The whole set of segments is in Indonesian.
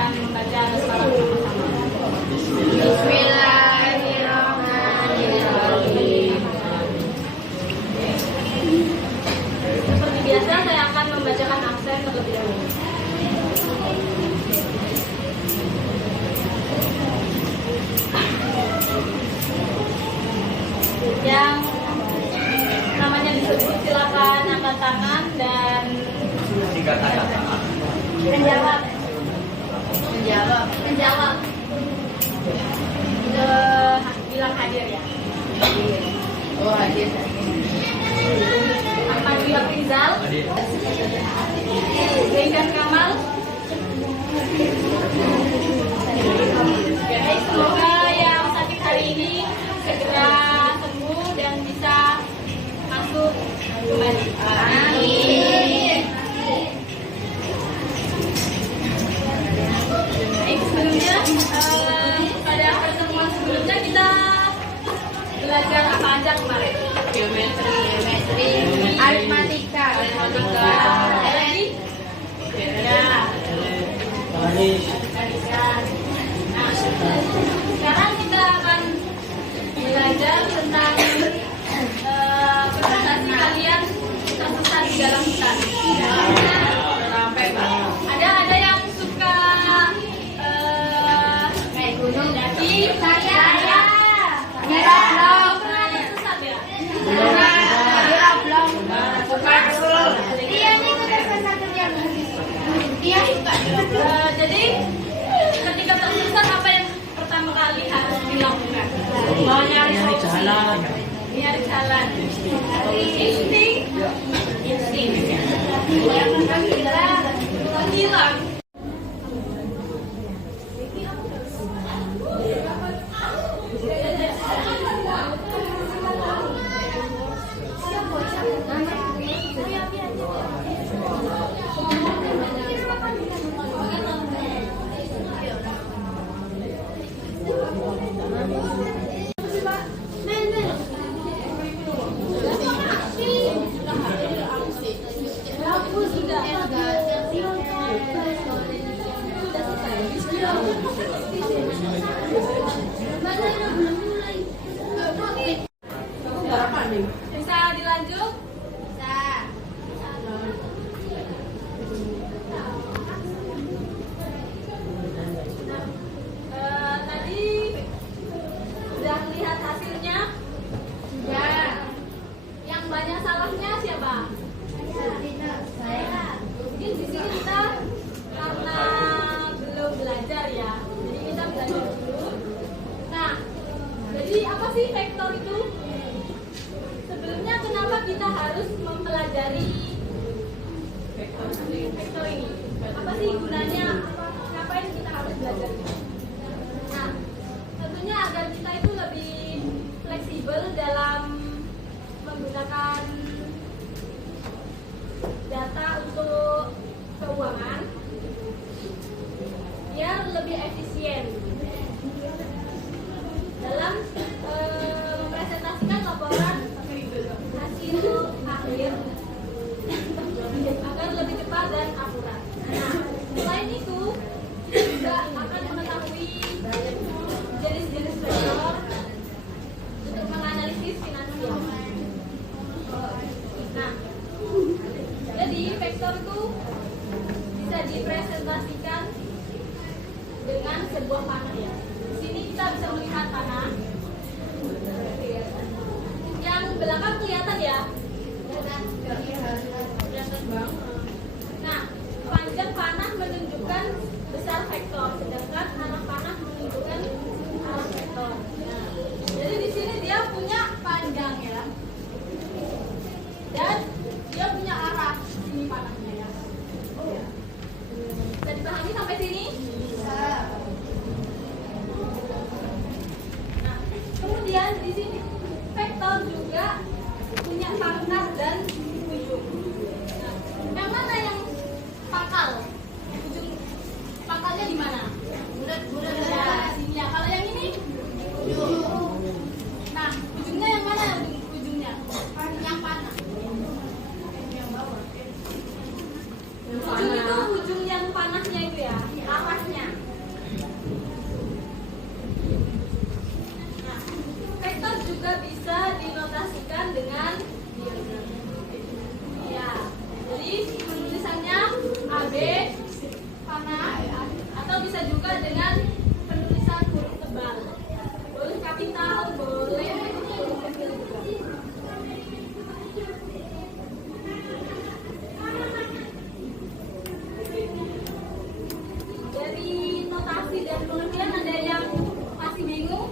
akan membaca salam bersama-sama. Bismillahirrahmanirrahim. Seperti biasa, saya akan membacakan absen terlebih dahulu. Yang namanya disebut silakan angkat tangan dan menjawab. Bilang hadir ya. Oh, hadir. Ahmad Wihab Rizal, Zaidan Kamal. Jadi semoga yang sakit hari ini segera sembuh dan bisa masuk kembali. Amin. Baik, sebelumnya pada pertemuan sebelumnya kita belajar apa aja kemarin? Geometri, aritmatika, Ada lagi? Ya. Nah, sekarang kita akan belajar tentang presentasi kalian tersesat di dalam hutan. Ada yang suka kayak gunung. mendaki? Saya. Tersesat ya? Jadi ketika tersesat apa yang pertama kali harus dilakukan? Nyari jalan. Nyari jalan. Insting. Hilang. Bisa dilanjut? Tadi sudah lihat hasilnya? Sudah. Yang banyak salahnya siapa? Saya. Mungkin di sini kita karena belum belajar ya, jadi kita belajar dulu. Nah, jadi apa sih vektor itu? Sebelumnya kenapa kita harus mempelajari vektor ini? Apa sih gunanya? Ngapain kita harus belajar? Nah, tentunya agar kita itu lebih fleksibel dalam menggunakan data untuk keuangan, biar lebih efisien dalam mempresentasikan laporan hasil akhir agar lebih cepat dan akurat. Nah, selain itu kita juga akan mengetahui jenis-jenis vektor untuk menganalisis finansial. Nah, jadi vektor itu bisa dipresentasikan dengan sebuah panah ya. Di sini kita bisa melihat panah. Yang belakang kelihatan ya? Kelihatan banget. Nah, panjang panah menunjukkan besar vektor, sedangkan arah panah menunjukkan arah vektor. Nah, jadi di sini dia punya panjang ya, dan dia punya arah. Ini panahnya ya. Bisa dipahami sampai sini? Nah, kemudian di sini vektor juga punya pangkal dan ujung. Nah, yang mana yang pangkal? Ujung pangkalnya di mana? bisa juga dengan penulisan huruf tebal. Boleh kapital, boleh huruf kecil juga. Dari notasi dan pengertian ada yang masih bingung?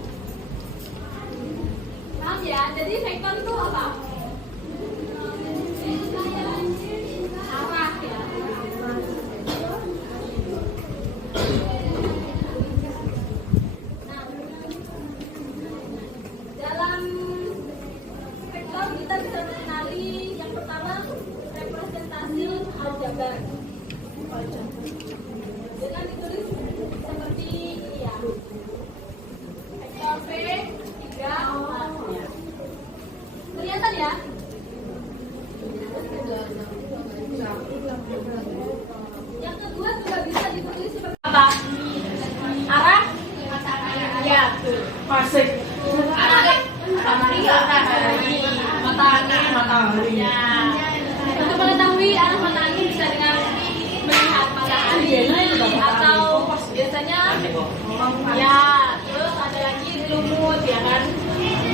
Paham ya? Jadi vektor itu apa? Arah ya. Nah, dalam vektor kita bisa mengenali yang pertama representasi aljabar. Dengan ditulis seperti ini ya. Vektor V 3 4. Kelihatan ya? Yang kedua juga bisa ditulis seperti apa? Arah? Ya, betul. Masih Matahari, matahari. matahari. Ya. Untuk mengetahui arah matahari bisa dengan melihat matahari atau biasanya ya, terus ada lagi lumut ya kan?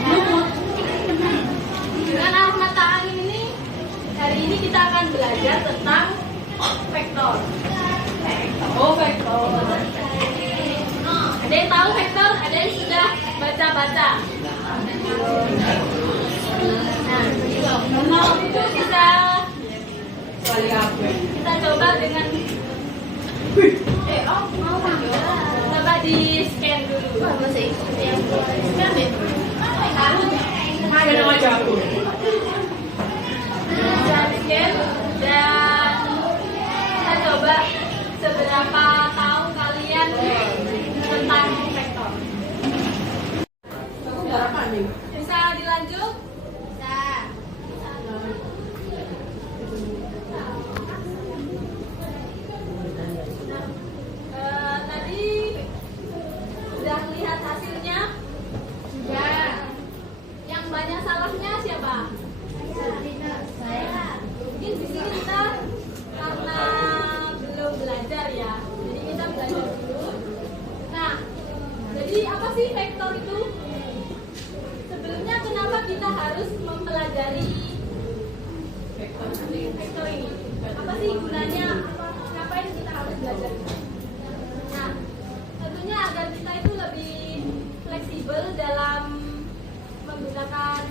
Lumut. Dengan arah mata angin ini, hari ini kita akan belajar tentang vektor. Oh, vektor. Ada yang tahu vektor? Ada yang sudah baca-baca? Nah, itu bisa kita coba dengan coba di scan dulu. Ada nama jago. Bisa di scan dan kita coba seberapa tahu kalian tentang vektor. Bisa dilanjut? Tadi sudah lihat hasilnya? Sudah. Yang banyak salahnya siapa? Mungkin di sini kita karena belum belajar ya, jadi kita belajar dulu. Nah, jadi apa sih vektor itu? Sebelumnya kenapa kita harus mempelajari vektor ini? Apa sih gunanya? Ngapain kita harus belajar? Nah, tentunya agar kita itu lebih fleksibel dalam menggunakan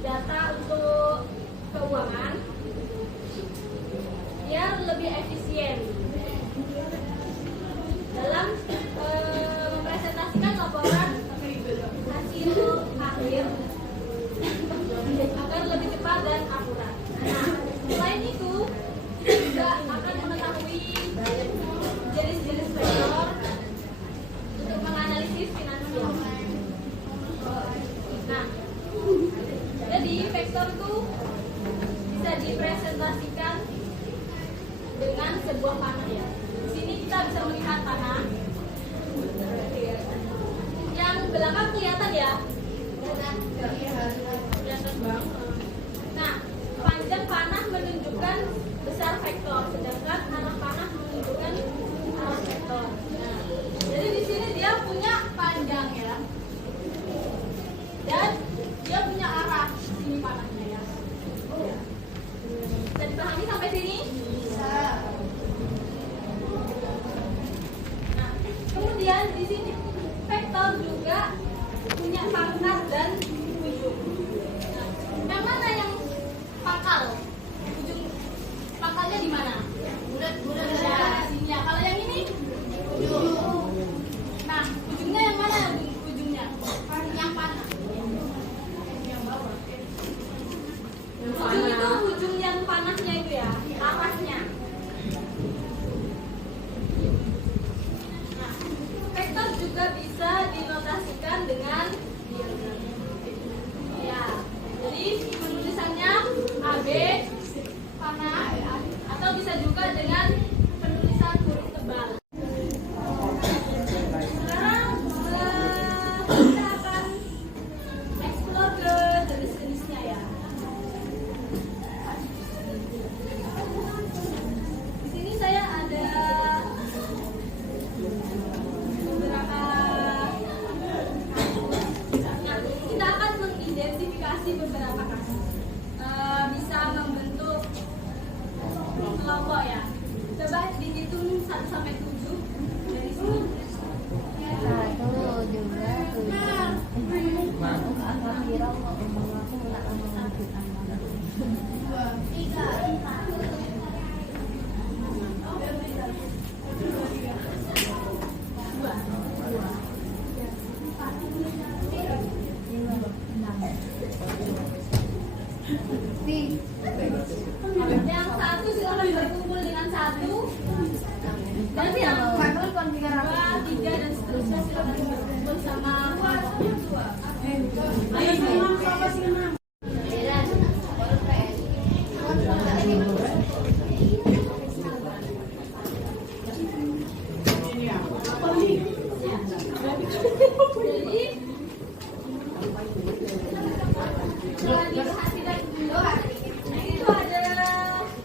data untuk keuangan biar lebih efisien dalam mempresentasikan laporan hasil akhir agar lebih cepat dan akurat. Nah, selain itu kita juga akan mengetahui jenis-jenis vektor untuk menganalisis finansial. Nah, jadi vektor itu bisa dipresentasikan dengan sebuah panah ya. Di sini kita bisa melihat panah. Yang belakang kelihatan ya? Kelihatan banget. Nah, panjang panah menunjukkan besar vektor, sedangkan arah panah menunjukkan arah vektor. Nah, jadi di sini dia punya panjang ya. Dan dia punya arah di sini panahnya ya. Bisa dipahami sampai sini? Bisa. Nah, kemudian di sini vektor juga punya pangkal dan ujung. Nah, yang mana yang pangkal? Ujung pangkalnya di mana? Bulat sampai 7 dari sini. 1, Yang satu silakan berkumpul dengan satu. Dan yang dua, tiga dan seterusnya silakan berkumpul sama dua. Ayo senang, siapa senang? Jadi diperhatikan dulu. Nah, itu ada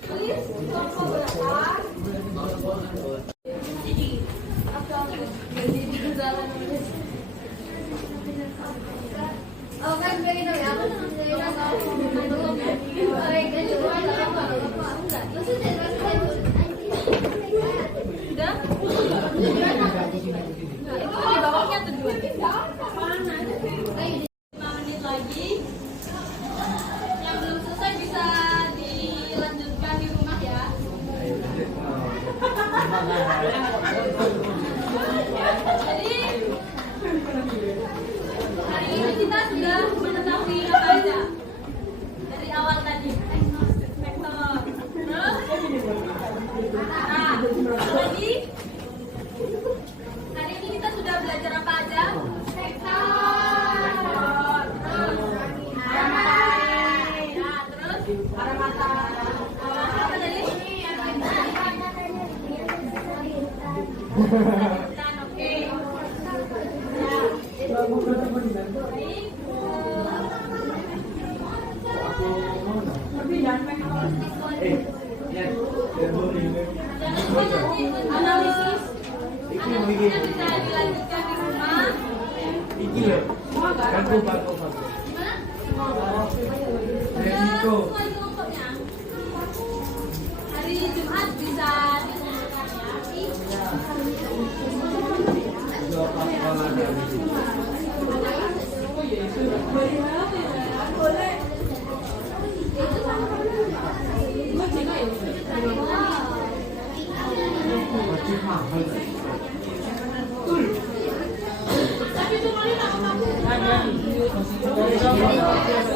tulis toko berapa. Jadi jadi jalan nulis. Oh kan beda ya, aku beda tahu belum ya. Jadi dua apa? Enggak. Maksudnya udah? Itu di bawahnya tuh dua. Mana? 5 menit lagi. Yang belum selesai bisa dilanjutkan di rumah ya. Jadi hari ini kita sudah mengetahui apa aja dari awal tadi. Vektor. Terus, lagi hari ini kita sudah belajar apa aja? Vektor. Terus, ada mata. Apa tadi? Dan oke. Baik. Jangan lupa nanti analisis. Analisisnya bisa dilanjutkan di rumah. Gimana? Resiko. Semua kelompoknya. Hari Jumat bisa diselesaikan Ada.